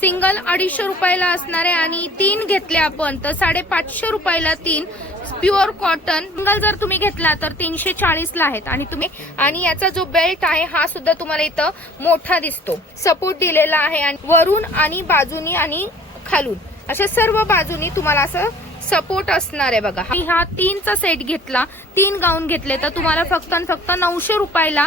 Single अडीचशे रुपयाला असणार आहे आणि तीन घेतले आपण तर साडेपाचशे रुपयाला तीन प्युअर कॉटन सिंगल जर तुम्ही घेतला तर तीनशे चाळीसला आहेत. आणि तुम्ही आणि याचा जो बेल्ट आहे हा सुद्धा तुम्हाला इथं मोठा दिसतो. सपोर्ट दिलेला आहे आणि वरून आणि बाजूनी आणि खालून. अशा सर्व बाजूनी तुम्हाला असं सपोर्ट असणार आहे बघा. आणि हा तीनचा सेट घेतला तीन गाऊन घेतले तर तुम्हाला फक्त आणि फक्त नऊशे रुपयाला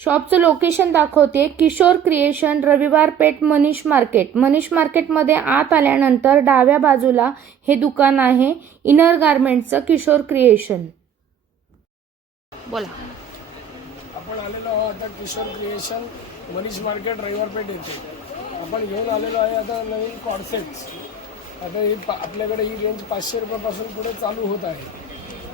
शॉपचं लोकेशन दाखवते किशोर क्रिएशन रविवार पेठ मनीष मार्केट मनीष मार्केटमध्ये आत आल्यानंतर डाव्या बाजूला हे दुकान आहे. इनर गारमेंटचं किशोर क्रिएशन बोला. आपण आलेलो आहोत आता किशोर क्रिएशन मनीष मार्केट रविवारपेठ येथे. आपण घेऊन आलेलो आहे आता नवीन कॉर्सेट्स आता ही आपल्याकडे ही रेंज पाचशे रुपयापासून पुढे चालू होत आहे.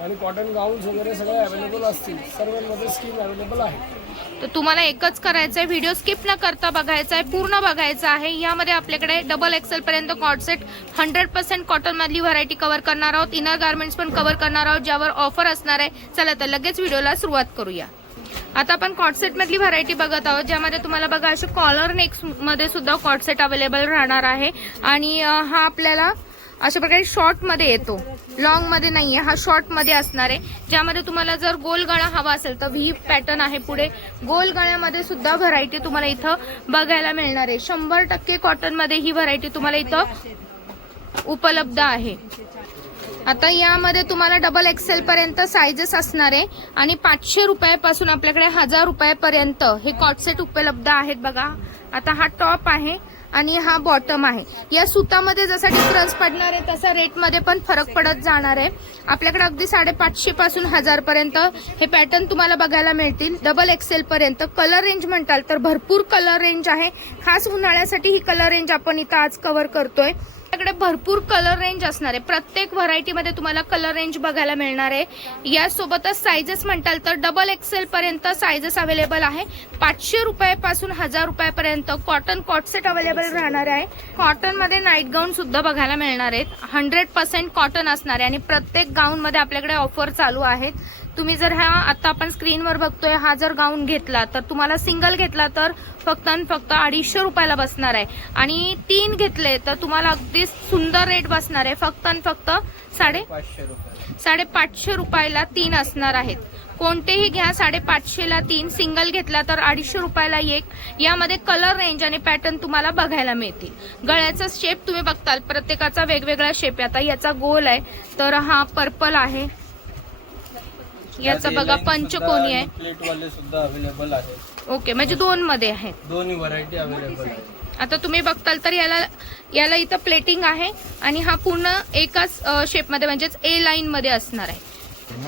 आणि कॉटन गाऊन्स वगैरे सगळे अवेलेबल असतील. सर्वांमध्ये स्कीम अवेलेबल आहे. तर तुम्हाला एकच करायचं आहे व्हिडिओ स्किप न करता बघायचा आहे पूर्ण बघायचा आहे. यामध्ये आपल्याकडे डबल एक्सेलपर्यंत कॉटसेट हंड्रेड पर्सेंट कॉटनमधली व्हरायटी कव्हर करणार आहोत. इनर गार्मेंट्स पण कव्हर करणार आहोत ज्यावर ऑफर असणार आहे. चला तर लगेच व्हिडिओला सुरुवात करूया. आता आपण कॉटसेटमधली व्हरायटी बघत आहोत ज्यामध्ये तुम्हाला बघा असे कॉलर नेक्समध्ये सुद्धा कॉटसेट अवेलेबल राहणार आहे. आणि हा आपल्याला अशा प्रकारे शॉर्टमध्ये येतो. लॉंगमध्ये नाही आहे हा शॉर्टमध्ये असणार आहे. ज्यामध्ये तुम्हाला जर गोल गळा हवा असेल तर व्ही पॅटर्न आहे पुढे. गोल गळ्यामध्ये सुद्धा व्हरायटी तुम्हाला इथं बघायला मिळणार आहे. शंभर टक्के कॉटनमध्ये ही व्हरायटी तुम्हाला इथं उपलब्ध आहे. आता यामध्ये तुम्हाला डबल एक्सेल पर्यंत साईजेस असणार आहे. आणि पाचशे रुपयापासून आपल्याकडे हजार रुपयापर्यंत हे कॉटसेट उपलब्ध आहेत बघा. आता हा टॉप आहे. आणि हा बॉटम आहे. या सुतामध्ये जसा डिफरन्स पडणार आहे तसा रेटमध्ये पण फरक पडत जाणार आहे. आपल्याकडे अगदी साडेपाचशे पासून हजार पर्यंत हे पॅटर्न तुम्हाला बघायला मिळतील. डबल एक्सेल पर्यंत. कलर रेंज म्हणताल तर भरपूर कलर रेंज आहे. खास उन्हाळ्यासाठी ही कलर रेंज आपण इथं आज कव्हर करतोय. आपल्याकडे भरपूर कलर रेंज असणार आहे. प्रत्येक व्हरायटीमध्ये तुम्हाला कलर रेंज बघायला मिळणार आहे. यासोबतच सायझेस म्हणताल तर डबल एक्सेल पर्यंत सायझेस अवेलेबल आहे. पाचशे रुपयापासून हजार रुपयापर्यंत कॉटन कॉटसेट अवेलेबल राहणार आहे. कॉटनमध्ये नाईट गाऊन सुद्धा बघायला मिळणार आहेत. हंड्रेड पर्सेंट कॉटन असणार आहे आणि प्रत्येक गाऊनमध्ये आपल्याकडे ऑफर चालू आहेत. तुम्ही जर हा आता आपण स्क्रीनवर बघतोय हा जर गाऊन घेतला तर तुम्हाला सिंगल घेतला तर फक्त आणि फक्त अडीचशे रुपयाला बसणार आहे. आणि तीन घेतले तर तुम्हाला अगदी सुंदर रेट बसणार आहे. फक्त आणि फक्त साडे साडेपाचशे रुपयाला तीन असणार आहेत. कोणतेही घ्या साडेपाचशेला तीन सिंगल घेतला तर अडीचशे रुपयाला एक. यामध्ये कलर रेंज आणि पॅटर्न तुम्हाला बघायला मिळतील. गळ्याचा शेप तुम्ही बघताल प्रत्येकाचा वेगवेगळा शेप आहे. आता याचा गोल आहे तर हा पर्पल आहे. याचा बघा पंचकोनी आहे? प्लेट वाले सुद्धा अवेलेबल आहे ओके म्हणजे दोन मध्ये आहे दोन्ही व्हरायटी अवेलेबल आहे आता तुम्ही बघताल तर याला याला इथं प्लेटिंग आहे आणि हा पूर्ण एकाच शेपमध्ये म्हणजेच ए लाईन मध्ये असणार आहे.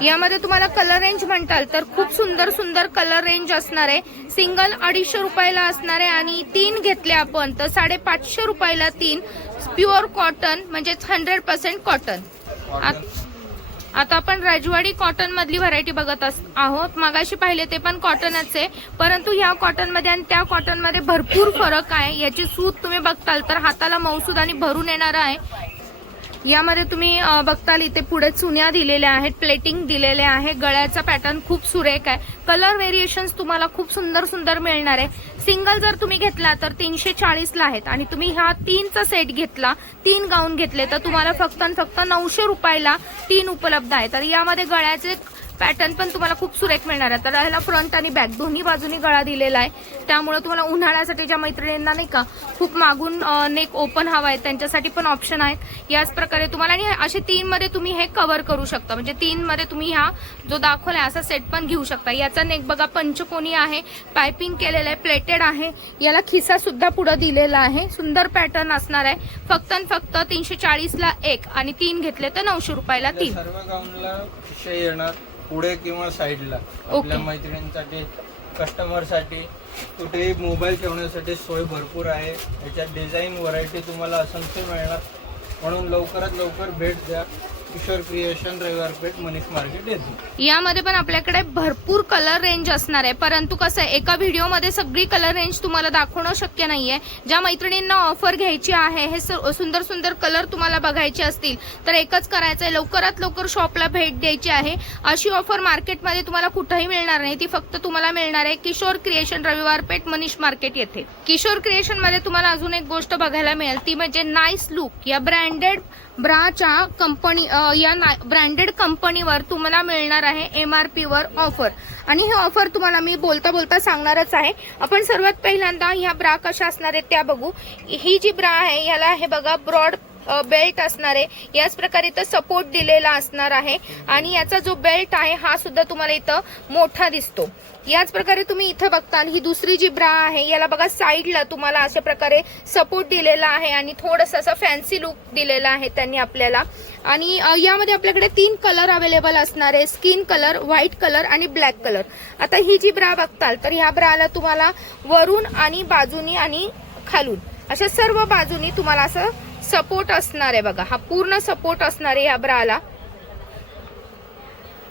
यामध्ये तुम्हाला कलर रेंज म्हणताल तर खूप सुंदर सुंदर कलर रेंज असणार आहे. सिंगल अडीचशे रुपयाला असणार आहे आणि तीन घेतले आपण तर साडेपाचशे रुपयाला तीन. प्युअर कॉटन म्हणजेच हंड्रेड पर्सेंट कॉटन आता आपण राजवाडी कॉटन मधली व्हरायटी बघत अस- आहोत. मागाशी पाहिले ते पण कॉटनच आहे. परंतु ह्या कॉटनमध्ये आणि त्या कॉटनमध्ये भरपूर फरक आहे. याची सूत तुम्ही बघताल तर हाताला मौसूद आणि भरून येणार आहे. यामध्ये तुम्ही बघताल इथे पुढे चुन्या दिलेल्या आहेत प्लेटिंग दिलेले आहे गळ्याचा पॅटर्न खूप सुरेख आहे. कलर व्हेरिएशन्स तुम्हाला खूप सुंदर सुंदर मिळणार आहे. सिंगल जर तुम्ही घेतला तर तीनशे चाळीसला आहेत आणि तुम्ही ह्या तीनचा सेट घेतला तीन गाऊन घेतले तर तुम्हाला फक्त आणि फक्त नऊशे रुपयाला तीन उपलब्ध आहे तर यामध्ये गळ्याचे पॅटर्न पण तुम्हाला खूप सुरेख मिळणार आहे. तर ह्याला फ्रंट आणि बॅक दोन्ही बाजूनी गळा दिलेला आहे. त्यामुळे तुम्हाला उन्हाळ्यासाठी ज्या मैत्रिणींना नाही का खूप मागून नेक ओपन हवा आहे त्यांच्यासाठी पण ऑप्शन आहेत. याच प्रकारे तुम्हाला आणि असे तीन मध्ये तुम्ही हे कव्हर करू शकता. म्हणजे तीन मध्ये तुम्ही हा जो दाखवलाय असा सेट पण घेऊ शकता. याचा नेक बघा पंचकोनी आहे पायपिंग केलेलं आहे प्लेटेड आहे. याला खिसा सुद्धा पुढे दिलेला आहे. सुंदर पॅटर्न असणार आहे. फक्त आणि फक्त तीनशे चाळीसला एक आणि तीन घेतले तर नऊशे रुपयाला तीन. सर्व गाऊनला येणार. पुढे किंवा साईडला. आपल्या मैत्रिणींसाठी कस्टमरसाठी कुठेही मोबाईल ठेवण्यासाठी सोय भरपूर आहे. याच्यात डिझाईन व्हरायटी तुम्हाला असंख्य मिळणार. म्हणून लवकरात लवकर भेट द्या. किशोर क्रिएशन रविवार पेठ मनीष मार्केट येथे यामध्ये पण आपल्याकडे भरपूर कलर रेंज असणार आहे. परंतु कसं आहे एका व्हिडिओमध्ये सगळी कलर रेंज तुम्हाला दाखवणं शक्य नाहीये. ज्या मैत्रिणींना ऑफर घ्यायची आहे हे स सुंदर सुंदर कलर तुम्हाला बघायचे असतील तर एकच करायचं आहे. लवकरात लवकर शॉपला भेट द्यायची आहे. अशी ऑफर मार्केटमध्ये तुम्हाला कुठंही मिळणार नाही. ती फक्त तुम्हाला मिळणार आहे किशोर क्रिएशन रविवार पेठ मनीष मार्केट येथे. किशोर क्रिएशनमध्ये तुम्हाला अजून एक गोष्ट बघायला मिळेल. ती म्हणजे नाईस लुक या ब्रँडेड ब्राच्या कंपनी या ब्रँडेड कंपनीवर तुम्हाला मिळणार आहे एम आर पीवर ऑफर आणि ही ऑफर तुम्हाला मी बोलता बोलता सांगणारच आहे. आपण सर्वात पहिल्यांदा ह्या ब्रा कशा असणार आहेत त्या बघू. ही जी ब्रा आहे याला हे बघा ब्रॉड बेल्ट असणार आहे. याच प्रकारे इथं सपोर्ट दिलेला असणार आहे. आणि याचा जो बेल्ट आहे हा सुद्धा तुम्हाला इथं मोठा दिसतो. याच प्रकारे तुम्ही इथं बघता ही दुसरी जी ब्रा आहे याला बघा साईडला तुम्हाला अशा प्रकारे सपोर्ट दिलेला आहे आणि थोडस असं फॅन्सी लुक दिलेला आहे त्यांनी आपल्याला. आणि यामध्ये आपल्याकडे तीन कलर अवेलेबल असणार आहे. स्किन कलर व्हाईट कलर आणि ब्लॅक कलर आता ही जी ब्रा बघताल तर ह्या ब्राला तुम्हाला वरून आणि बाजूनी आणि खालून अशा सर्व बाजूनी तुम्हाला असं सपोर्ट असणार आहे बघा. हा पूर्ण सपोर्ट असणार आहे या ब्राला.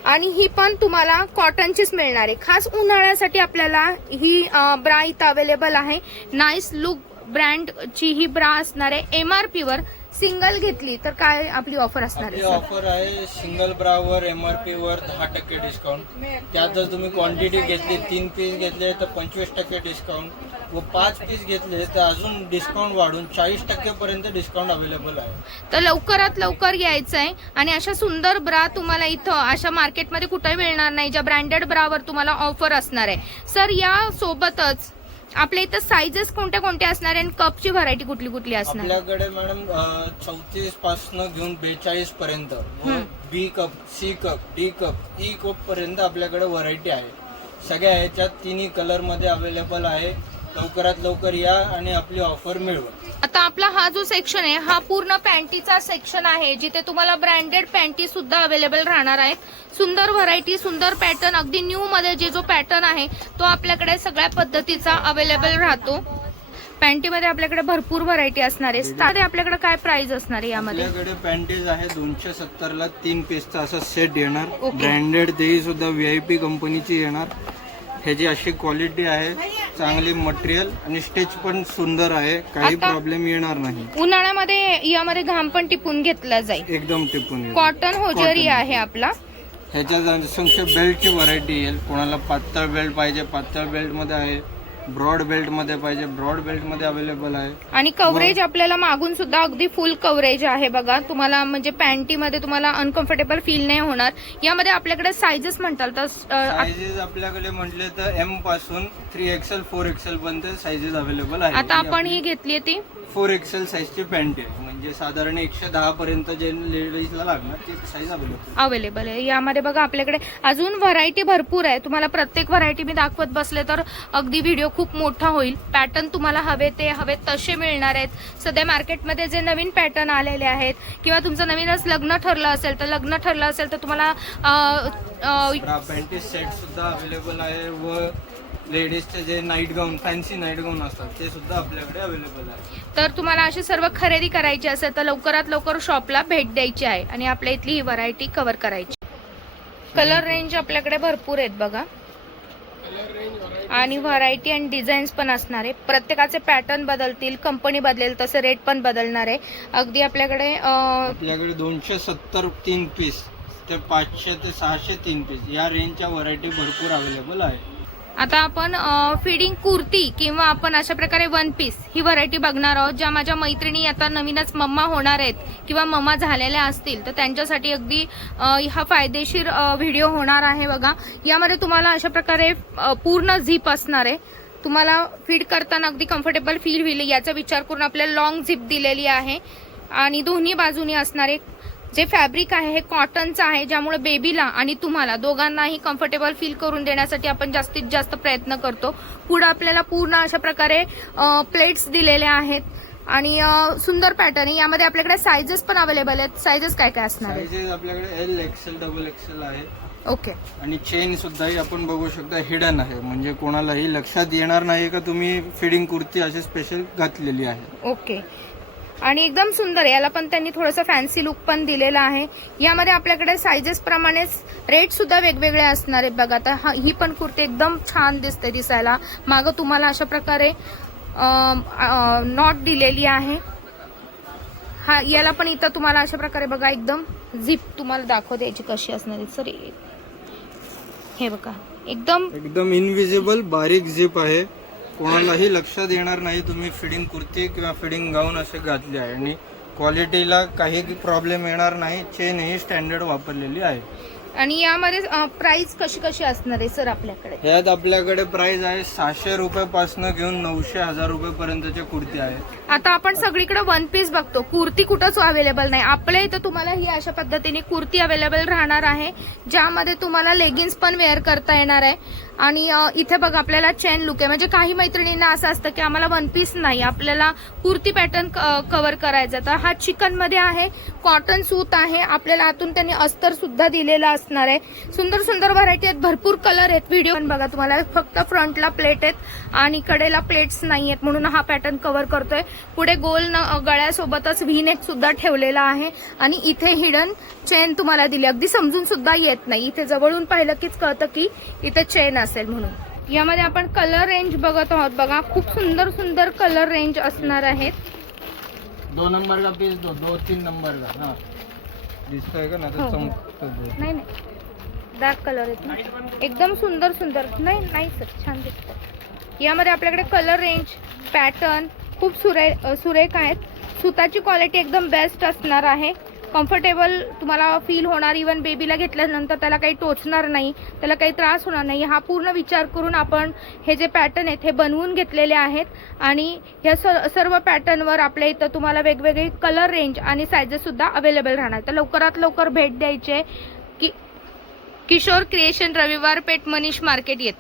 आणि ही पण तुम्हाला कॉटनचीच मिळणार आहे. खास उन्हाळ्यासाठी आपल्याला ही ब्रा इथं अवेलेबल आहे. नाईस लुक ब्रँडची ही ब्रा असणार आहे. एम आर पीवर सिंगल घेतली तर काय आपली ऑफर असणार आपली आहे ऑफर आहे सिंगल ब्रावर एमआरपी वर दहा टक्के डिस्काउंट त्यात जर तुम्ही क्वांटिटी घेतली तीन पीस घेतले तर पंचवीस टक्के डिस्काउंट व पाच पीस घेतले तर अजून डिस्काउंट वाढून चाळीस टक्के पर्यंत डिस्काउंट अवेलेबल आहे. तर लवकरात लवकर यायचं आहे आणि अशा सुंदर ब्रा तुम्हाला इथं अशा मार्केटमध्ये कुठेही मिळणार नाही. ज्या ब्रँडेड ब्रावर तुम्हाला ऑफर असणार आहे. सर या सोबतच आपल्या इथं साईजेस कोणत्या कोणत्या असणार आणि कपची व्हरायटी कुठली कुठली असणार? आपल्याकडे मॅडम चौतीस पासन घेऊन बेचाळीस पर्यंत. B cup C cup D cup E cup पर्यंत आपल्याकडे व्हरायटी आहे. सगळ्या ह्याच्यात तिन्ही कलरमध्ये अवेलेबल आहे. लवकरात लवकर या आणि आपली ऑफर मिळवा. आता आपला हा जो सेक्शन आहे हा पूर्ण पॅन्टीचा सेक्शन आहे जिथे तुम्हाला ब्रँडेड पॅन्टी सुद्धा अवेलेबल राहणार आहेत सुंदर व्हरायटी सुंदर पॅटर्न अगदी न्यू मध्ये जे जो पॅटर्न आहे तो आपल्याकडे सगळ्या पद्धतीचा अवेलेबल राहतो. पॅन्टीमध्ये आपल्याकडे भरपूर व्हरायटी असणार आहे. त्यामध्ये आपल्याकडे काय प्राइस असणार आहे यामध्ये? आपल्याकडे पॅन्टेज आहे दोनशे सत्तर ला तीन पीसचा असा सेट येणार. ब्रँडेड तेही सुद्धा व्ही आय पी कंपनीची येणार. ह्याची अशी क्वालिटी आहे. चांगली मटेरियल आणि स्टिच पण सुंदर आहे. काही आता- प्रॉब्लेम येणार नाही. उन्हाळ्यामध्ये यामध्ये घाम पण टिपून घेतला जाईल. एकदम टिपून येईल. Cotton hosiery Cotton. आहे आपला. ह्याच्यात संख्य बेल्टची व्हरायटी येईल. कोणाला पातळ बेल्ट पाहिजे पातळ बेल्टमध्ये आहे. ब्रॉड बेल्टमध्ये पाहिजे. ब्रॉड बेल्टमध्ये अवेलेबल आहे. आणि कव्हरेज आपल्याला मागून सुद्धा अगदी फुल कव्हरेज आहे बघा. तुम्हाला म्हणजे पॅन्टीमध्ये तुम्हाला अनकम्फर्टेबल फील नाही होणार. यामध्ये आपल्याकडे सायझेस म्हणताल तर साईजेस आपल्याकडे म्हटले तर एमपासून थ्री एक्सेल फोर एक्सेल पर्यंत साईजेस अवेलेबल आहे आता आपण ही घेतली ती. फोर एक्सेल साईजची पॅन्ट आहे. म्हणजे साधारण एकशे दहा पर्यंत जे लेडीजला लागणार ते साईज अवेलेबल अवेलेबल आहे. यामध्ये बघा आपल्याकडे अजून व्हरायटी भरपूर आहे. तुम्हाला प्रत्येक व्हरायटी मी दाखवत बसले तर अगदी व्हिडिओ खूप मोठा होईल. पॅटर्न तुम्हाला हवे ते हवे तसे मिळणार आहेत. सध्या मार्केटमध्ये जे नवीन पॅटर्न आलेले आहेत किंवा तुमचं नवीनच लग्न ठरलं असेल तर लग्न ठरलं असेल तर तुम्हाला अ, सेट सुद्धा अवेलेबल आहे व लेडीजचे जे night gown fancy night gown असतात ते सुद्धा आपल्याकडे अवेलेबल आहे. तर तुम्हाला अशी सर्व खरेदी करायची असेल तर लवकरात लवकर शॉपला भेट द्यायची आहे आणि आपल्या इथली ही व्हरायटी कव्हर करायची. कलर रेंज आपल्याकडे भरपूर आहेत बघा. आणि व्हरायटी आणि डिझाईन्स पण असणार आहे. प्रत्येकाचे पॅटर्न बदलतील कंपनी बदलेल तसं रेट पण बदलणार आहे. अगदी आपल्याकडे अं, आपल्याकडे दोनशे सत्तर तीन पीस ते पाचशे ते सहाशे तीन पीस या रेंजच्या व्हरायटी भरपूर अवेलेबल आहे. आता आपण फिडिंग कुर्ती किंवा आपण अशा प्रकारे वन पीस ही व्हरायटी बघणार आहोत. ज्या माझ्या मैत्रिणी आता नवीनच मम्मा होणार आहेत किंवा मम्मा झालेल्या असतील तर त्यांच्यासाठी अगदी हा फायदेशीर व्हिडिओ होणार आहे बघा. यामध्ये तुम्हाला अशा प्रकारे पूर्ण झीप असणार आहे. तुम्हाला फीड करताना अगदी कम्फर्टेबल फील होईल. याचा विचार करून आपल्याला लॉंग झीप दिलेली आहे. आणि दोन्ही बाजूनी असणारे जे फॅब्रिक आहे हे कॉटनचं आहे ज्यामुळे बेबीला आणि तुम्हाला दोघांनाही कम्फर्टेबल फील करून देण्यासाठी आपण जास्तीत जास्त प्रयत्न करतो. पुढे आपल्याला पूर्ण अशा प्रकारे प्लेट्स दिलेल्या आहेत. आणि सुंदर पॅटर्न यामध्ये आपल्याकडे सायझेस पण अवेलेबल आहेत. सायझेस काय काय असणार आपल्याकडे एल एक्सेल डबल एक्सेल आहे. ओके आणि चेन सुद्धा ही आपण बघू शकता हिडन आहे. म्हणजे कोणालाही लक्षात येणार नाही का तुम्ही फिडिंग कुर्ती अशी स्पेशल घातलेली आहे. ओके आणि एकदम सुंदर याला पण त्यांनी थोडंसं फॅन्सी लुक पण दिलेला आहे. यामध्ये आपल्याकडे सायजेस प्रमाणेच रेट सुद्धा वेगवेगळे असणार आहेत बघा. आता ही पण कुर्ती एकदम छान दिसते दिसायला. मागं तुम्हाला अशा प्रकारे नॉट दिलेली आहे. हा याला पण इथं तुम्हाला अशा प्रकारे बघा एकदम झिप तुम्हाला दाखवते याची कशी असणार आहे. सर हे बघा. एकदम एकदम इनविजिबल बारीक झिप आहे. कोणालाही लक्षात येणार नाही तुम्ही फिडिंग कुर्ती किंवा फिडिंग गाऊन असे घातले आहे. आणि क्वालिटीला काही प्रॉब्लेम येणार नाही चेन ही स्टँडर्ड वापरलेली आहे. आणि यामध्ये प्राइस कशी कशी असणार आहे सर आपल्याकडे? ह्यात आपल्याकडे प्राइस आहे सहाशे रुपयापासून घेऊन नऊशे हजार रुपयेपर्यंतच्या कुर्ती आहेत. आता आपण सगळीकडे वन पीस बघतो. कुर्ती कुठंच अवेलेबल नाही. आपल्या इथं तुम्हाला ही अशा पद्धतीने कुर्ती अवेलेबल राहणार आहे ज्यामध्ये तुम्हाला लेगिन्स पण वेअर करता येणार आहे. आणि इथे बघा आपल्याला चेन लुक आहे. म्हणजे काही मैत्रिणींना असं असतं की आम्हाला वन पीस नाही. आपल्याला कुर्ती पॅटर्न कव्हर करायचा तर हा चिकनमध्ये आहे कॉटन सूत आहे. आपल्याला आतून त्यांनी अस्तर सुद्धा दिलेला असणार आहे. सुंदर सुंदर व्हरायटी आहेत. भरपूर कलर आहेत. व्हिडिओ पण बघा तुम्हाला. फक्त फ्रंटला प्लेट आहेत आणि कडेला प्लेट्स नाही आहेत म्हणून हा पॅटर्न कव्हर करतोय. पुढे गोल न गळ्यासोबतच व्हीनेक सुद्धा ठेवलेला आहे. आणि इथे हिडन चेन तुम्हाला दिली. अगदी समजून सुद्धा येत नाही. इथे जवळून पाहिलं कीच कळतं की इथे चेन असेल म्हणून. यामध्ये आपण कलर रेंज बघत आहोत. बघा खूप सुंदर सुंदर कलर रेंज असणार आहेत. दो नंबर का पीस दो? दो तीन नंबर का? हा. दिसतोय का ना हो, हो. चमकतो नाही नाही. डार्क कलर आहेत ना. एकदम सुंदर सुंदर. नाही नाही सर छान दिसतं यामध्ये आपल्याकडे कलर रेंज पॅटर्न खूप सुरे सुरेख आहेत. सुताची क्वालिटी एकदम बेस्ट असणार आहे. कम्फर्टेबल तुम्हाला फील होणार. इवन बेबीला घेतल्यानंतर त्याला काही टोचणार नाही त्याला काही त्रास होणार नाही. हा पूर्ण विचार करून आपण हे जे पॅटर्न आहेत हे बनवून घेतलेले आहेत. आणि ह्या स- सर्व पॅटर्नवर आपल्या इथं तुम्हाला वेगवेगळे कलर रेंज आणि सायजेससुद्धा अवेलेबल राहणार. तर लवकरात लवकर भेट द्यायचे. की किशोर क्रिएशन रविवार पेठ मनीष मार्केट येत.